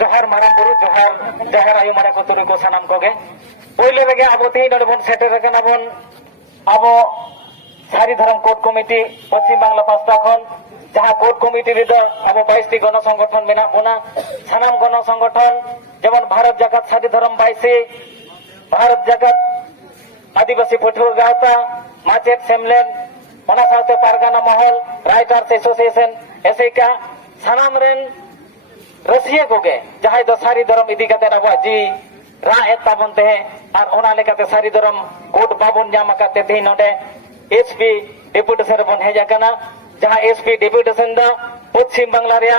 जोहार माराम बुरु जोहार जोहार आयु मारे को तुरी को सनाम कोगे पहले रगे अब तीन बन सेटर कना बन अब सारी धर्म कोर्ट कमिटी पश्चिम बांगला पास्ता खन जहां कोर्ट कमिटी रे अब 22 टी गण संगठन मेना बोना सनाम गण संगठन जेमन भारत जगत सारी धर्म 22 भारत जगत आदिवासी पठुआ गावता माचेत सेमलेन ओना साथे पारगाना महल राइटर्स एसोसिएशन एसेका सनाम रेन रसिया कोगे जहां दो सारी धर्म इदी कते अब जी रा एताबन ते और ओना लेकाते सारी धर्म कोर्ट बाबन नाम काते ते नोडे एसपी डेपुटेशन बन हेजा कना जहां एसपी डेपुटेशन दा पश्चिम बांगला रे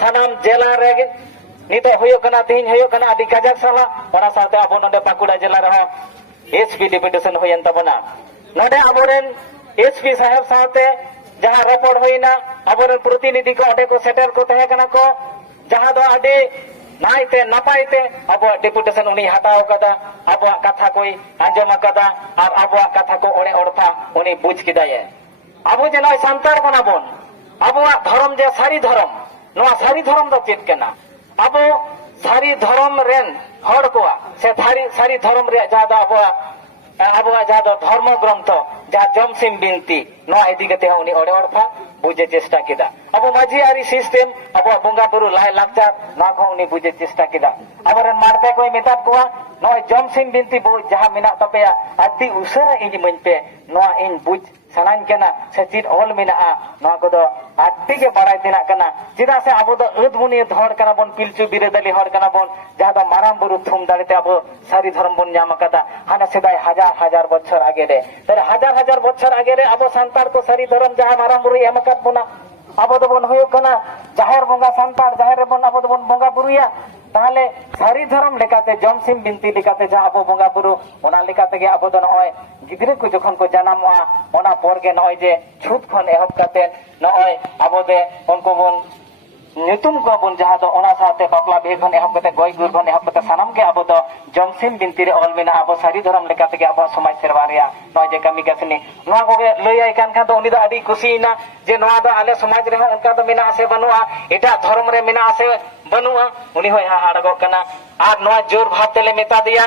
सनाम जिला रे नितो होयो कना तीन होयो कना आदि काजक साला ओना साथे अब नोडे पाकुड़ा जिला रे एसपी डेपुटेशन होयन तबना नोडे अबोरेन एसपी साहेब साथे जहां रिपोर्ट होइना अबोरेन प्रतिनिधि को अडे को सेटर को तहे कना को जहां दो आदि नाइते नापाइते अब डेपुटेशन उनी हटाव कदा अब कथा कोई आंजम कदा और अब कथा को ओडे ओडफा उनी बुझ किदाये अब जे नय संतार बना बोन अब धर्म जे सारी धर्म नवा सारी धर्म दो चेत केना अब सारी धर्म रेन हड़ को से सारी धर्म रे जादा अब जहाँ धर्म ग्रंथ जहाँ जमसिम बिनती नवा इदी कते उनी ओडे ओडफा बुझे चेष्टा किदा अब माझियारी सिस्टम अब बंगा बुरु लाय लाक्चार नवा को उनी बुझे चेष्टा किदा अबरन मारते कोई मेता कोआ नवा जमसिम बिनती बो जहाँ मिना तपेया अति उसरा इनि मनपे नवा इन बुझ सनान केना से चित ऑल मिना नवा को दो अति के बड़ाई दिना कना चिदा से अब दो अदमुनी हड़ कना बन पिलचु बिरेदली हड़ कना बन जहाँ दो माराम बुरु थुम दाड़ते अब सारी धर्म बन नाम कदा हाना सेदाय हजार हजार बछर आगे रे तारे हजार हजार बछर आगे रे अब संतार को सारी धर्म जहाँ माराम बुरु एम कत बना अब दो बन होयो कना जाहेर बंगा संतार जाहेर रे बन अब दो बन बंगा बुरुया ताहले सारी धर्म लेकाते जमसिम बिनती लेकाते जहाँ अब बंगा बुरु ओना लेकाते गे अब दो नय गिद्रे को जखन को जनामआ ओना पर गे नय जे छुत खन एहब काते नय अब दे उनको बन नितुम को बन जहाँ दो ओना साथे बापला बे खन एहब काते गय गुर खन एहब काते सानाम के अब दो जमसिम बिनती रे ऑल मेना अब सारी धर्म लेकाते गे अब समाज सेवा रिया नय जे कमी कसनी नवा को गे लय कान खान तो उनी दो आडी खुशीना जे नवा दो आले समाज रे उनका तो मेना आसे बनुआ एटा धर्म रे मेना आसे बनुआ उनी होय हाड़गो कना आर नवा जोर भाव तेले मेता दिया।